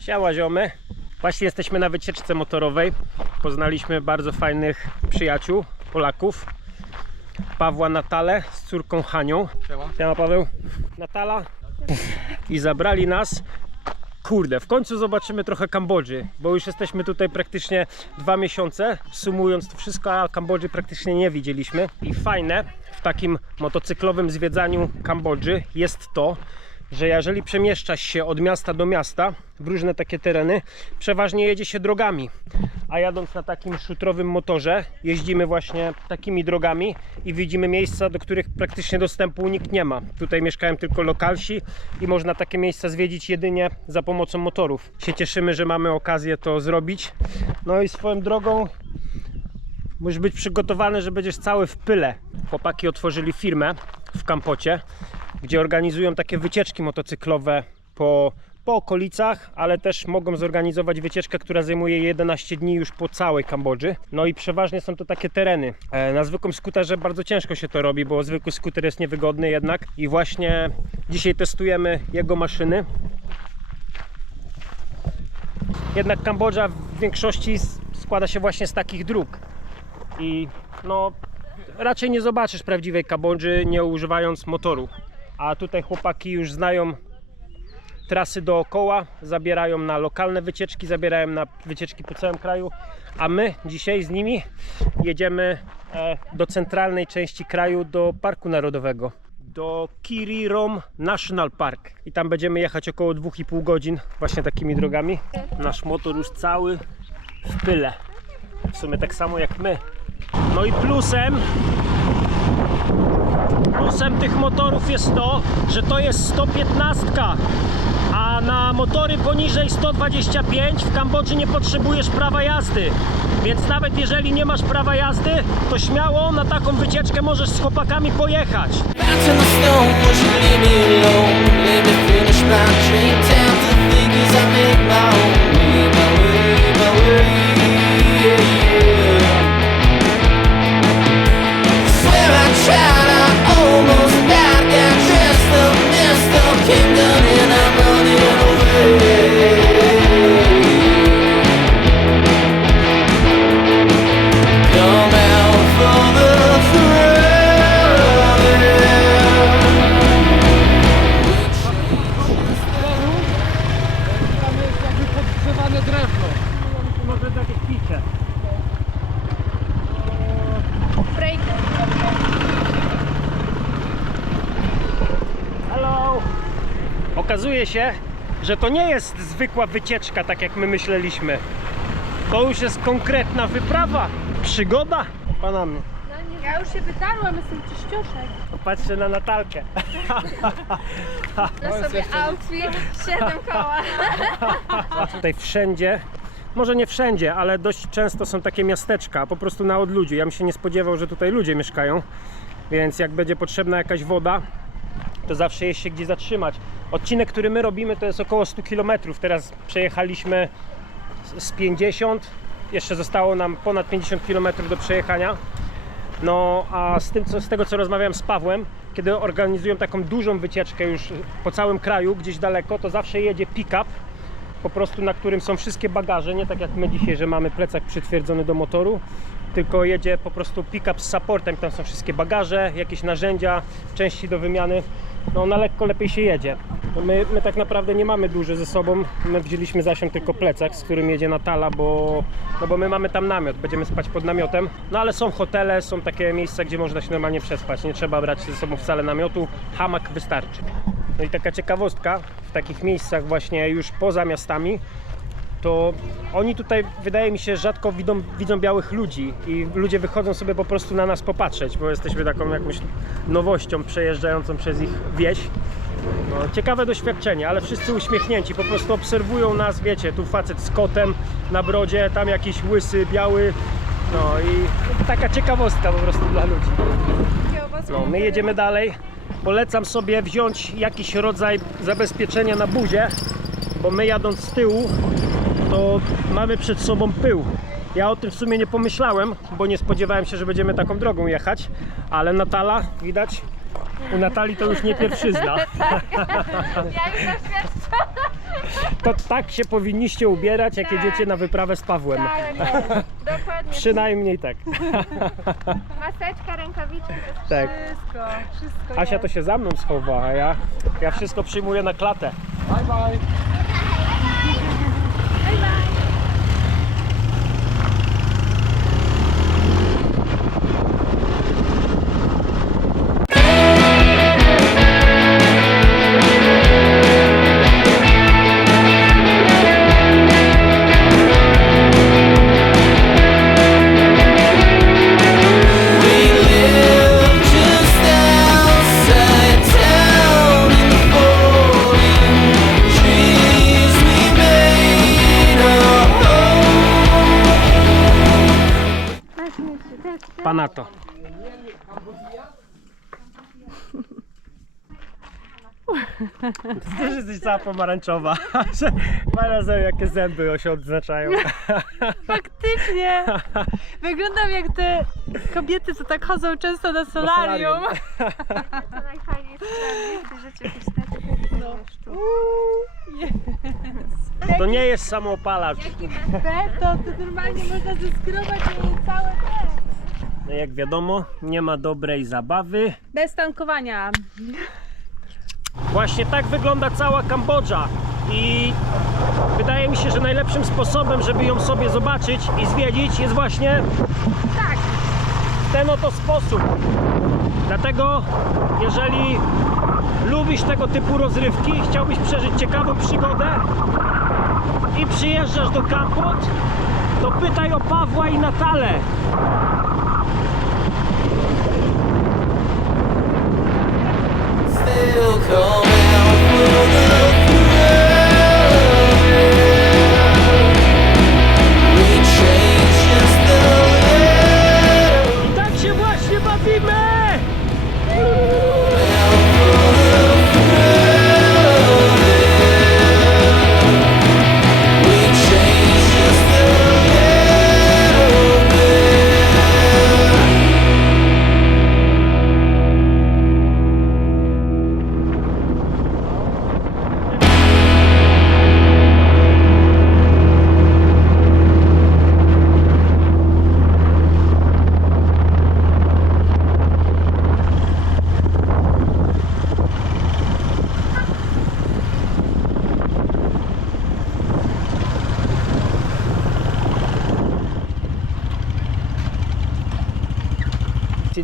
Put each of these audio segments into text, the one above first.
Siema ziomy, właśnie jesteśmy na wycieczce motorowej. Poznaliśmy bardzo fajnych przyjaciół, Polaków. Pawła Natalę z córką Hanią. Siema Paweł. Natala. I zabrali nas. Kurde, w końcu zobaczymy trochę Kambodży, bo już jesteśmy tutaj praktycznie 2 miesiące, sumując to wszystko, a Kambodży praktycznie nie widzieliśmy. I fajne w takim motocyklowym zwiedzaniu Kambodży jest to, że jeżeli przemieszczasz się od miasta do miasta w różne takie tereny, przeważnie jedzie się drogami, a jadąc na takim szutrowym motorze jeździmy właśnie takimi drogami i widzimy miejsca, do których praktycznie dostępu nikt nie ma. Tutaj mieszkają tylko lokalsi i można takie miejsca zwiedzić jedynie za pomocą motorów. Się cieszymy, że mamy okazję to zrobić. No i swoją drogą musisz być przygotowany, że będziesz cały w pyle. Chłopaki otworzyli firmę w Kampocie, gdzie organizują takie wycieczki motocyklowe po okolicach, ale też mogą zorganizować wycieczkę, która zajmuje 11 dni już po całej Kambodży. No i przeważnie są to takie tereny. Na zwykłym skuterze bardzo ciężko się to robi, bo zwykły skuter jest niewygodny jednak. I właśnie dzisiaj testujemy jego maszyny. Jednak Kambodża w większości składa się właśnie z takich dróg. I no raczej nie zobaczysz prawdziwej Kambodży nie używając motoru. A tutaj chłopaki już znają trasy dookoła, zabierają na lokalne wycieczki, zabierają na wycieczki po całym kraju, a my dzisiaj z nimi jedziemy do centralnej części kraju, do Parku Narodowego, do Kirirom National Park i tam będziemy jechać około 2,5 godzin właśnie takimi drogami. Nasz motor już cały w pyle, w sumie tak samo jak my. No i plusem tych motorów jest to, że to jest 115, a na motory poniżej 125 w Kambodży nie potrzebujesz prawa jazdy, więc nawet jeżeli nie masz prawa jazdy, to śmiało na taką wycieczkę możesz z chłopakami pojechać. Okazuje się, że to nie jest zwykła wycieczka, tak jak my myśleliśmy. To już jest konkretna wyprawa, przygoda. Pana mnie. Ja już się wytarłam, jestem czyścioszek. Patrzcie na Natalkę. Na sobie outfit, 7 koła. Tutaj wszędzie, może nie wszędzie, ale dość często są takie miasteczka, po prostu na odludziu. Ja bym się nie spodziewał, że tutaj ludzie mieszkają, więc jak będzie potrzebna jakaś woda, to zawsze jest się gdzie zatrzymać. Odcinek, który my robimy, to jest około 100 km. Teraz przejechaliśmy z 50, jeszcze zostało nam ponad 50 km do przejechania. No a z tego co rozmawiałem z Pawłem, kiedy organizują taką dużą wycieczkę już po całym kraju, gdzieś daleko, to zawsze jedzie pick-up, po prostu na którym są wszystkie bagaże, nie tak jak my dzisiaj, że mamy plecak przytwierdzony do motoru, tylko jedzie po prostu pick-up z supportem, tam są wszystkie bagaże, jakieś narzędzia, części do wymiany. No na lekko lepiej się jedzie. No my tak naprawdę nie mamy dużo ze sobą, my wzięliśmy z Asią tylko plecak, z którym jedzie Natala, bo my mamy tam namiot, będziemy spać pod namiotem. No ale są hotele, są takie miejsca, gdzie można się normalnie przespać, nie trzeba brać ze sobą wcale namiotu, hamak wystarczy. No i taka ciekawostka, w takich miejscach właśnie już poza miastami, to oni tutaj, wydaje mi się, rzadko widzą białych ludzi i ludzie wychodzą sobie po prostu na nas popatrzeć, bo jesteśmy taką jakąś nowością przejeżdżającą przez ich wieś. No, ciekawe doświadczenie, ale wszyscy uśmiechnięci, po prostu obserwują nas, wiecie, tu facet z kotem na brodzie, tam jakiś łysy, biały, no i taka ciekawostka po prostu dla ludzi. No, my jedziemy dalej, polecam sobie wziąć jakiś rodzaj zabezpieczenia na buzie, bo my jadąc z tyłu, to mamy przed sobą pył. Ja o tym w sumie nie pomyślałem, bo nie spodziewałem się, że będziemy taką drogą jechać, ale Natala, widać, u Natalii to już nie pierwszyzna. Ja już doświadczam. To tak się powinniście ubierać, jak jedziecie na wyprawę z Pawłem. Tak, dokładnie. Przynajmniej tak. Maseczka, rękawiczki, to Tak. wszystko Asia to się za mną schowa, a ja wszystko przyjmuję na klatę. Bye bye. Bye, bye. Panato. Ty też jesteś cała pomarańczowa. Pana sobie jakie zęby się odznaczają. Faktycznie! Wyglądam jak te kobiety, co tak chodzą często na solarium. To najfajniejsze w tej rzeczywistości. To nie jest samoopalacz. To normalnie można zeskrobać całe te. No jak wiadomo, nie ma dobrej zabawy. Bez tankowania. Właśnie tak wygląda cała Kambodża i wydaje mi się, że najlepszym sposobem, żeby ją sobie zobaczyć i zwiedzić, jest właśnie tak, w ten oto sposób. Dlatego jeżeli lubisz tego typu rozrywki, chciałbyś przeżyć ciekawą przygodę i przyjeżdżasz do Kampot, to pytaj o Pawła i Natalę. Still come out for the thrill. We change just a little. I tak się właśnie bawimy! We change just a little bit.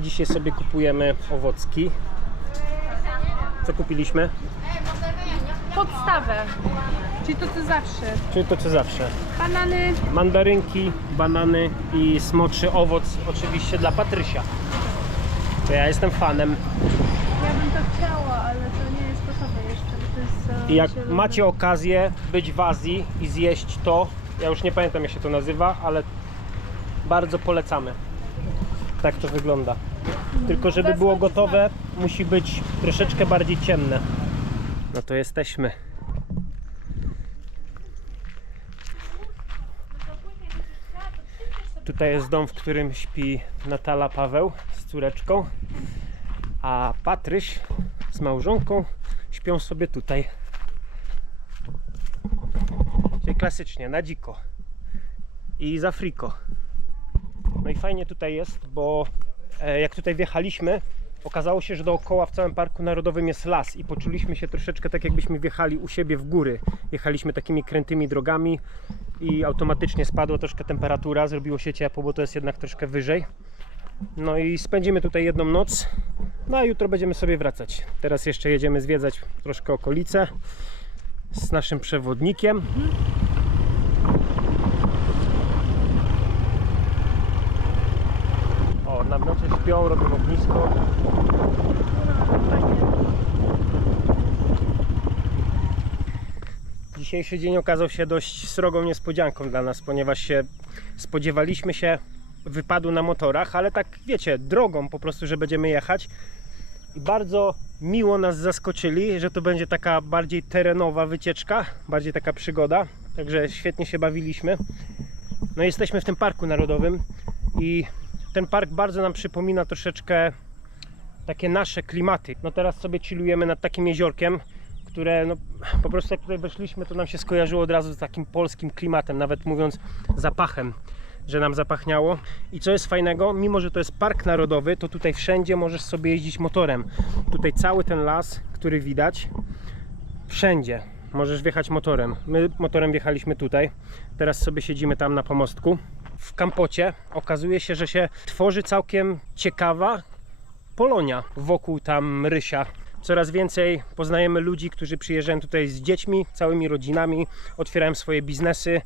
Dzisiaj sobie kupujemy owocki. Co kupiliśmy? Podstawę. Czyli to co zawsze. Czyli to co zawsze. Banany. Mandarynki, banany i smoczy owoc oczywiście dla Patrysia. To ja jestem fanem. Ja bym to chciała, ale to nie jest gotowe jeszcze, bo to jest I jak macie okazję być w Azji i zjeść to, ja już nie pamiętam jak się to nazywa, ale bardzo polecamy. Tak to wygląda. Tylko żeby było gotowe, musi być troszeczkę bardziej ciemne. No to jesteśmy. Tutaj jest dom, w którym śpi Natala Paweł z córeczką, a Patryś z małżonką śpią sobie tutaj. Czyli klasycznie, na dziko i za friko. No i fajnie tutaj jest, bo jak tutaj wjechaliśmy, okazało się, że dookoła w całym Parku Narodowym jest las i poczuliśmy się troszeczkę tak, jakbyśmy wjechali u siebie w góry. Jechaliśmy takimi krętymi drogami i automatycznie spadła troszkę temperatura, zrobiło się ciepło, bo to jest jednak troszkę wyżej. No i spędzimy tutaj jedną noc, no a jutro będziemy sobie wracać. Teraz jeszcze jedziemy zwiedzać troszkę okolice z naszym przewodnikiem. O, na nocy śpią, robią ognisko. Dzisiejszy dzień okazał się dość srogą niespodzianką dla nas, ponieważ spodziewaliśmy się wypadu na motorach, ale tak wiecie, drogą po prostu, że będziemy jechać. I bardzo miło nas zaskoczyli, że to będzie taka bardziej terenowa wycieczka, bardziej taka przygoda. Także świetnie się bawiliśmy. No jesteśmy w tym Parku Narodowym i ten park bardzo nam przypomina troszeczkę takie nasze klimaty. No teraz sobie chillujemy nad takim jeziorkiem, które no, po prostu jak tutaj weszliśmy, to nam się skojarzyło od razu z takim polskim klimatem, nawet mówiąc zapachem, że nam zapachniało. I co jest fajnego, mimo że to jest park narodowy, to tutaj wszędzie możesz sobie jeździć motorem. Tutaj cały ten las, który widać, wszędzie możesz wjechać motorem. My motorem wjechaliśmy tutaj, teraz sobie siedzimy tam na pomostku. W Kampocie okazuje się, że się tworzy całkiem ciekawa Polonia wokół tam Rysia. Coraz więcej poznajemy ludzi, którzy przyjeżdżają tutaj z dziećmi, całymi rodzinami, otwierają swoje biznesy,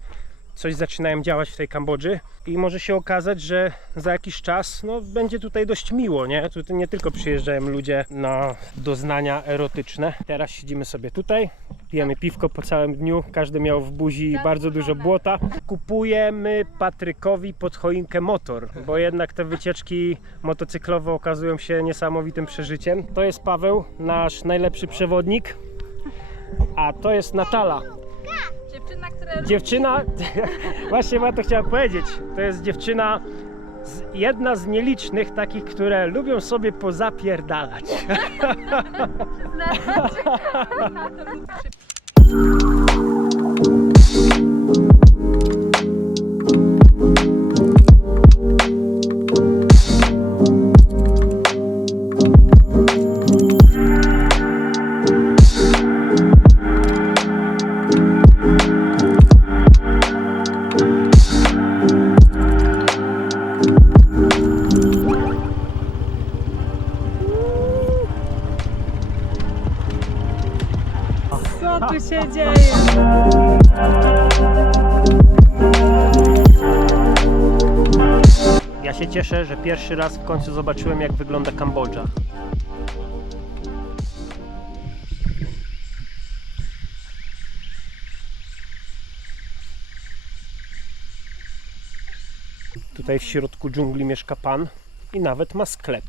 coś zaczynają działać w tej Kambodży i może się okazać, że za jakiś czas no, będzie tutaj dość miło, nie? Tutaj nie tylko przyjeżdżają ludzie na doznania erotyczne. Teraz siedzimy sobie tutaj, pijemy piwko po całym dniu, każdy miał w buzi bardzo dużo błota. Kupujemy Patrykowi pod choinkę motor, bo jednak te wycieczki motocyklowe okazują się niesamowitym przeżyciem. To jest Paweł, nasz najlepszy przewodnik, a to jest Natala. Dziewczyna, właśnie ma to chciałem powiedzieć, to jest dziewczyna, jedna z nielicznych takich, które lubią sobie pozapierdalać. Co tu się dzieje? Ja się cieszę, że pierwszy raz w końcu zobaczyłem, jak wygląda Kambodża. Tutaj w środku dżungli mieszka pan i nawet ma sklep.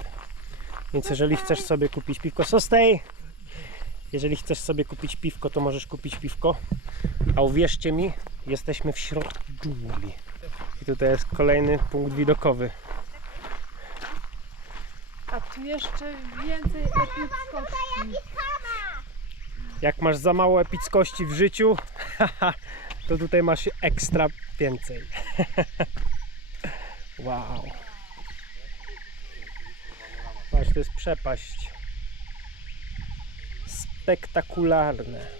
Więc jeżeli chcesz sobie kupić piwko, jeżeli chcesz sobie kupić piwko, to możesz kupić piwko. A uwierzcie mi, jesteśmy w środku dżungli. I tutaj jest kolejny punkt widokowy. A tu jeszcze więcej epickości. Jak masz za mało epickości w życiu, to tutaj masz ekstra więcej. Wow. Patrz, to jest przepaść. Spektakularne.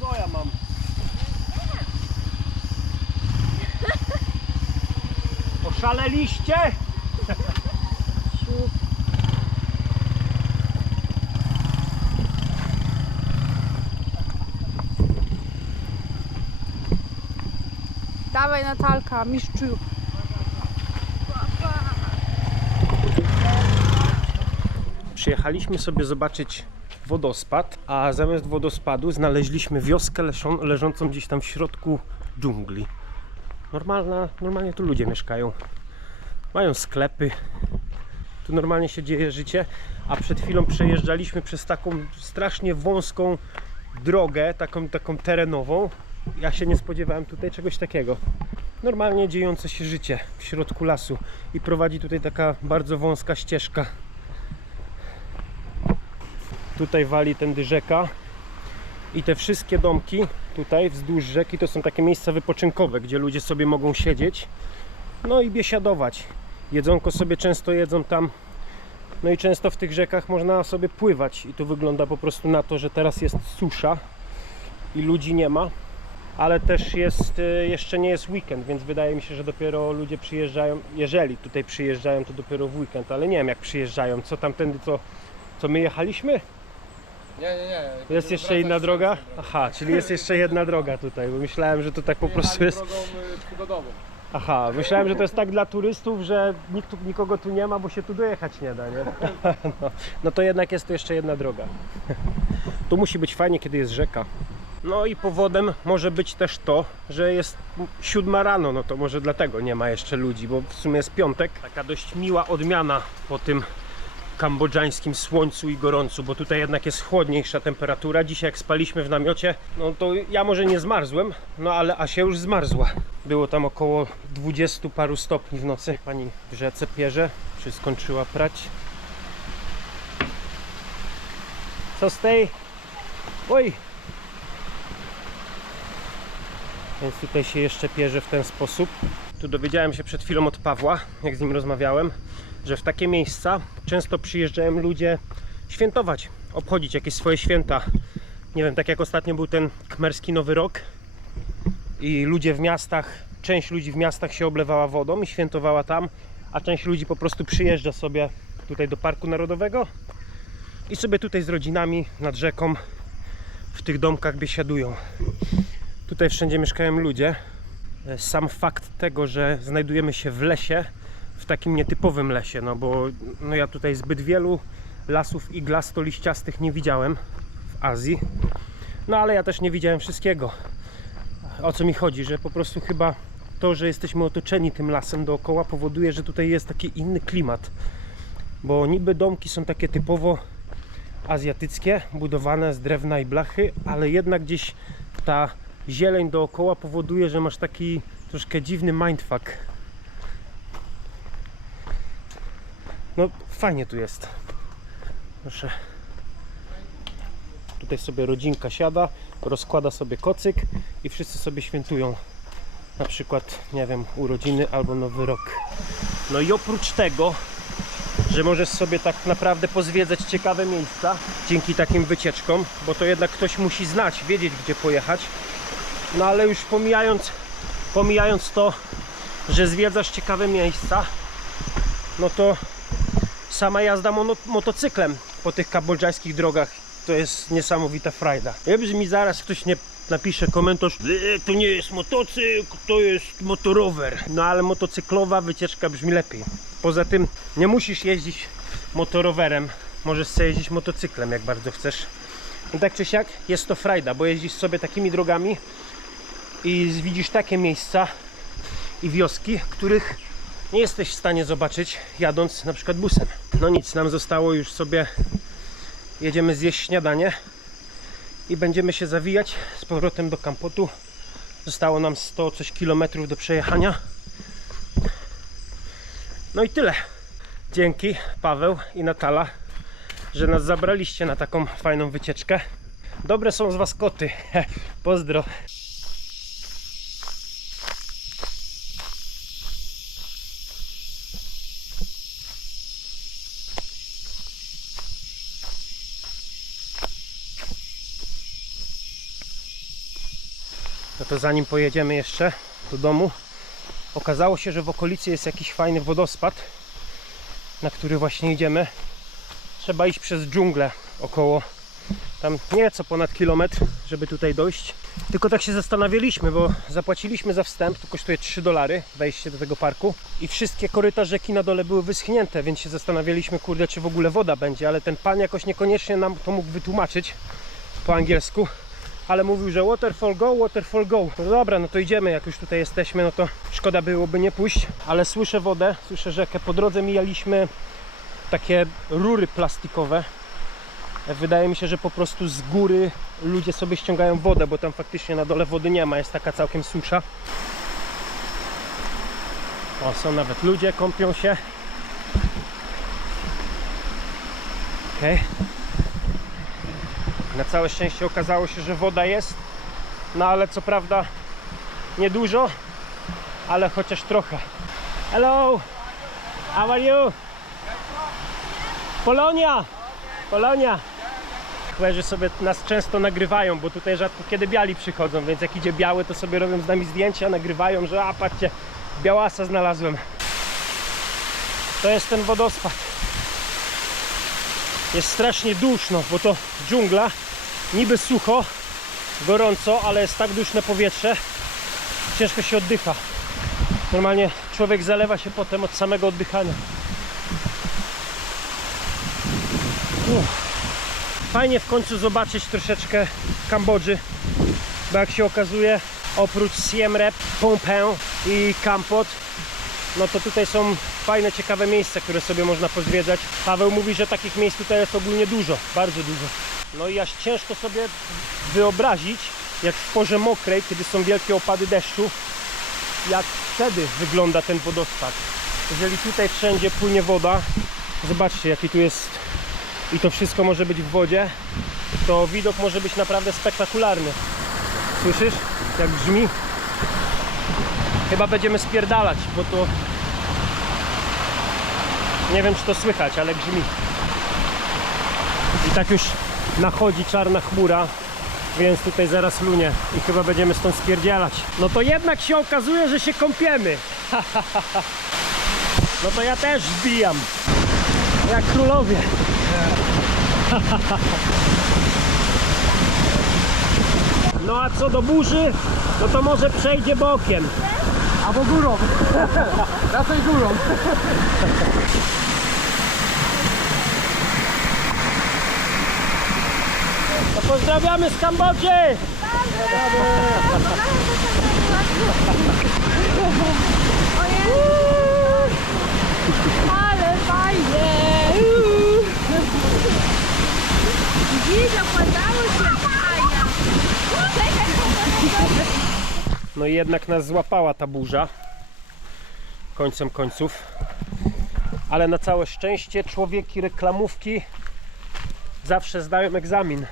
Co ja mam? Oszaleliście? Dawaj Natalka, mistrzu. Przyjechaliśmy sobie zobaczyć wodospad, a zamiast wodospadu znaleźliśmy wioskę leżącą gdzieś tam w środku dżungli. Normalnie tu ludzie mieszkają. Mają sklepy. Tu normalnie się dzieje życie, a przed chwilą przejeżdżaliśmy przez taką strasznie wąską drogę, taką terenową. Ja się nie spodziewałem tutaj czegoś takiego. Normalnie dziejące się życie w środku lasu i prowadzi tutaj taka bardzo wąska ścieżka. Tutaj wali tędy rzeka i te wszystkie domki tutaj wzdłuż rzeki to są takie miejsca wypoczynkowe, gdzie ludzie sobie mogą siedzieć, no i biesiadować. Jedzonko sobie często jedzą tam, no i często w tych rzekach można sobie pływać i tu wygląda po prostu na to, że teraz jest susza i ludzi nie ma, ale też jeszcze nie jest weekend, więc wydaje mi się, że dopiero ludzie przyjeżdżają, jeżeli tutaj przyjeżdżają, to dopiero w weekend, ale nie wiem jak przyjeżdżają, co tamtędy, co my jechaliśmy? Nie. Jest jeszcze inna droga? Aha, czyli jest jeszcze jedna droga tutaj, bo myślałem, że to tak po prostu jest... drogą przygodową. Aha, myślałem, że to jest tak dla turystów, że nikogo tu nie ma, bo się tu dojechać nie da, nie? No to jednak jest to jeszcze jedna droga. Tu musi być fajnie, kiedy jest rzeka. No i powodem może być też to, że jest 7 rano, no to może dlatego nie ma jeszcze ludzi, bo w sumie jest piątek. Taka dość miła odmiana po tym kambodżańskim słońcu i gorącu, bo tutaj jednak jest chłodniejsza temperatura. Dzisiaj jak spaliśmy w namiocie, no to ja może nie zmarzłem, no ale Asia już zmarzła. Było tam około 20 paru stopni w nocy. Pani w rzece pierze, czy skończyła prać. Co z tej? Oj! Więc tutaj się jeszcze pierze w ten sposób. Tu dowiedziałem się przed chwilą od Pawła, jak z nim rozmawiałem, że w takie miejsca często przyjeżdżają ludzie świętować, obchodzić jakieś swoje święta. Nie wiem, tak jak ostatnio był ten khmerski Nowy Rok i ludzie w miastach, część ludzi w miastach się oblewała wodą i świętowała tam, a część ludzi po prostu przyjeżdża sobie tutaj do Parku Narodowego i sobie tutaj z rodzinami nad rzeką w tych domkach biesiadują. Tutaj wszędzie mieszkają ludzie. Sam fakt tego, że znajdujemy się w lesie, w takim nietypowym lesie, no bo ja tutaj zbyt wielu lasów iglastoliściastych nie widziałem w Azji, no ale ja też nie widziałem wszystkiego. O co mi chodzi, że po prostu chyba to, że jesteśmy otoczeni tym lasem dookoła, powoduje, że tutaj jest taki inny klimat, bo niby domki są takie typowo azjatyckie, budowane z drewna i blachy, ale jednak gdzieś ta zieleń dookoła powoduje, że masz taki troszkę dziwny mindfuck. No fajnie tu jest. Proszę. Tutaj sobie rodzinka siada, rozkłada sobie kocyk i wszyscy sobie świętują. Na przykład, nie wiem, urodziny albo Nowy Rok. No i oprócz tego, że możesz sobie tak naprawdę pozwiedzać ciekawe miejsca dzięki takim wycieczkom, bo to jednak ktoś musi znać, wiedzieć gdzie pojechać. No ale już pomijając to, że zwiedzasz ciekawe miejsca, no to sama jazda motocyklem po tych kambodżańskich drogach to jest niesamowita frajda. Ja bym mi zaraz ktoś nie napisze komentarz, to nie jest motocykl, to jest motorower. No ale motocyklowa wycieczka brzmi lepiej. Poza tym nie musisz jeździć motorowerem, możesz sobie jeździć motocyklem jak bardzo chcesz. No tak czy siak jest to frajda, bo jeździsz sobie takimi drogami i widzisz takie miejsca i wioski, których nie jesteś w stanie zobaczyć jadąc na przykład busem. No nic, nam zostało już sobie, jedziemy zjeść śniadanie i będziemy się zawijać z powrotem do Kampotu. Zostało nam 100 coś kilometrów do przejechania. No i tyle. Dzięki Paweł i Natala, że nas zabraliście na taką fajną wycieczkę. Dobre są z was koty. Pozdro. No to zanim pojedziemy jeszcze do domu, okazało się, że w okolicy jest jakiś fajny wodospad, na który właśnie idziemy. Trzeba iść przez dżunglę około tam nieco ponad kilometr, żeby tutaj dojść. Tylko tak się zastanawialiśmy, bo zapłaciliśmy za wstęp, to kosztuje $3 wejście do tego parku i wszystkie koryta rzeki na dole były wyschnięte, więc się zastanawialiśmy, kurde, czy w ogóle woda będzie, ale ten pan jakoś niekoniecznie nam to mógł wytłumaczyć po angielsku, ale mówił, że waterfall go, waterfall go. No dobra, no to idziemy, jak już tutaj jesteśmy, no to szkoda byłoby nie pójść, ale słyszę wodę, słyszę rzekę. Po drodze mijaliśmy takie rury plastikowe. Wydaje mi się, że po prostu z góry ludzie sobie ściągają wodę, bo tam faktycznie na dole wody nie ma, jest taka całkiem susza. O, są nawet ludzie, kąpią się. Okej. Na całe szczęście okazało się, że woda jest, no ale co prawda niedużo, ale chociaż trochę. Hello! How are you? Polonia! Polonia! Chłerzy sobie nas często nagrywają, bo tutaj rzadko kiedy biali przychodzą, więc jak idzie biały, to sobie robią z nami zdjęcia, nagrywają, że a patrzcie, białasa znalazłem. To jest ten wodospad. Jest strasznie duszno, bo to dżungla, niby sucho, gorąco, ale jest tak duszne powietrze, ciężko się oddycha. Normalnie człowiek zalewa się potem od samego oddychania. Fajnie w końcu zobaczyć troszeczkę Kambodży, bo jak się okazuje, oprócz Siem Reap, Phnom Penh i Kampot, no to tutaj są fajne, ciekawe miejsca, które sobie można pozwiedzać. Paweł mówi, że takich miejsc tutaj jest ogólnie dużo, bardzo dużo. No i aż ciężko sobie wyobrazić, jak w porze mokrej, kiedy są wielkie opady deszczu, jak wtedy wygląda ten wodospad. Jeżeli tutaj wszędzie płynie woda, zobaczcie, jaki tu jest, i to wszystko może być w wodzie, to widok może być naprawdę spektakularny. Słyszysz, jak brzmi? Chyba będziemy spierdalać, bo to... Nie wiem, czy to słychać, ale brzmi. I tak już nachodzi czarna chmura, więc tutaj zaraz lunie i chyba będziemy stąd spierdzielać. No to jednak się okazuje, że się kąpiemy. No to ja też wbijam. Jak królowie. No a co do burzy, no to może przejdzie bokiem. Albo górą. Raczej górą. No pozdrawiamy z Kambodży! Ale fajnie! Widzę, płatało się fajnie. No i jednak nas złapała ta burza. Końcem końców. Ale na całe szczęście człowieki reklamówki zawsze zdają egzamin.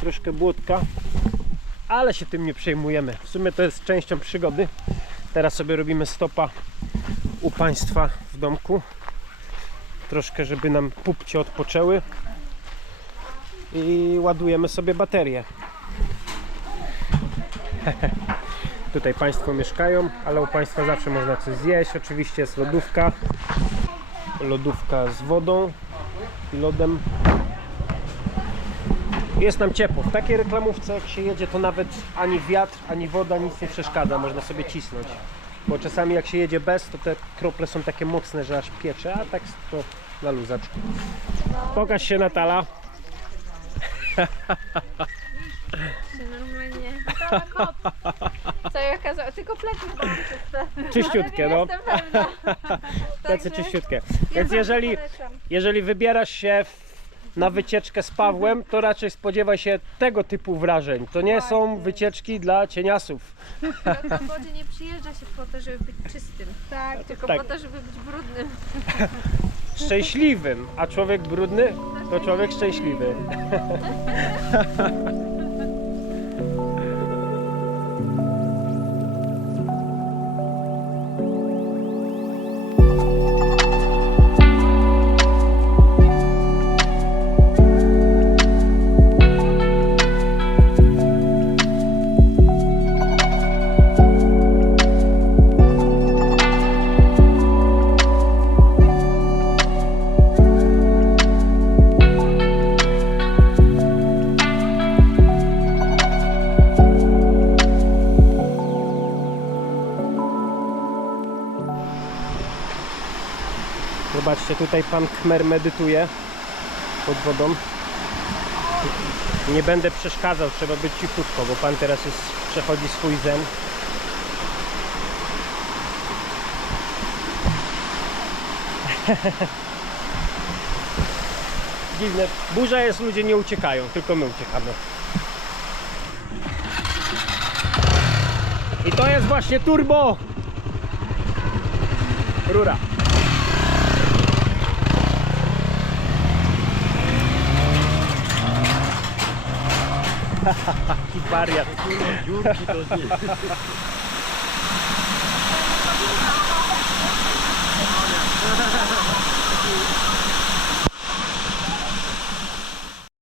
Troszkę błotka, ale się tym nie przejmujemy. W sumie to jest częścią przygody. Teraz sobie robimy stopa u Państwa w domku. Troszkę, żeby nam pupcie odpoczęły. I ładujemy sobie baterię. Tutaj Państwo mieszkają, ale u Państwa zawsze można coś zjeść. Oczywiście jest lodówka. Lodówka z wodą i lodem. Jest nam ciepło. W takiej reklamówce jak się jedzie, to nawet ani wiatr, ani woda nic nie przeszkadza. Można sobie cisnąć. Bo czasami jak się jedzie bez, to te krople są takie mocne, że aż piecze, a tak to na luzaczku. Pokaż się, Natala. Normalnie. Co ja okazało? Tylko plecy mam czyste. Czyściutkie, no. Jestem pewna. Plecy Także czyściutkie. ja Więc bardzo polecam. jeżeli wybierasz się na wycieczkę z Pawłem, to raczej spodziewaj się tego typu wrażeń. To nie są wycieczki dla cieniasów. Do Kambodży nie przyjeżdża się po to, żeby być czystym. Tak, tylko tak. po to, żeby być brudnym. Szczęśliwym, a człowiek brudny to człowiek szczęśliwy. Zobaczcie, tutaj pan Khmer medytuje pod wodą. Nie będę przeszkadzał, trzeba być cichutko, bo pan teraz przechodzi swój zen. Dziwne, burza jest, ludzie nie uciekają, tylko my uciekamy. I to jest właśnie turbo! Rura. Taki wariat. Dziurki to nie.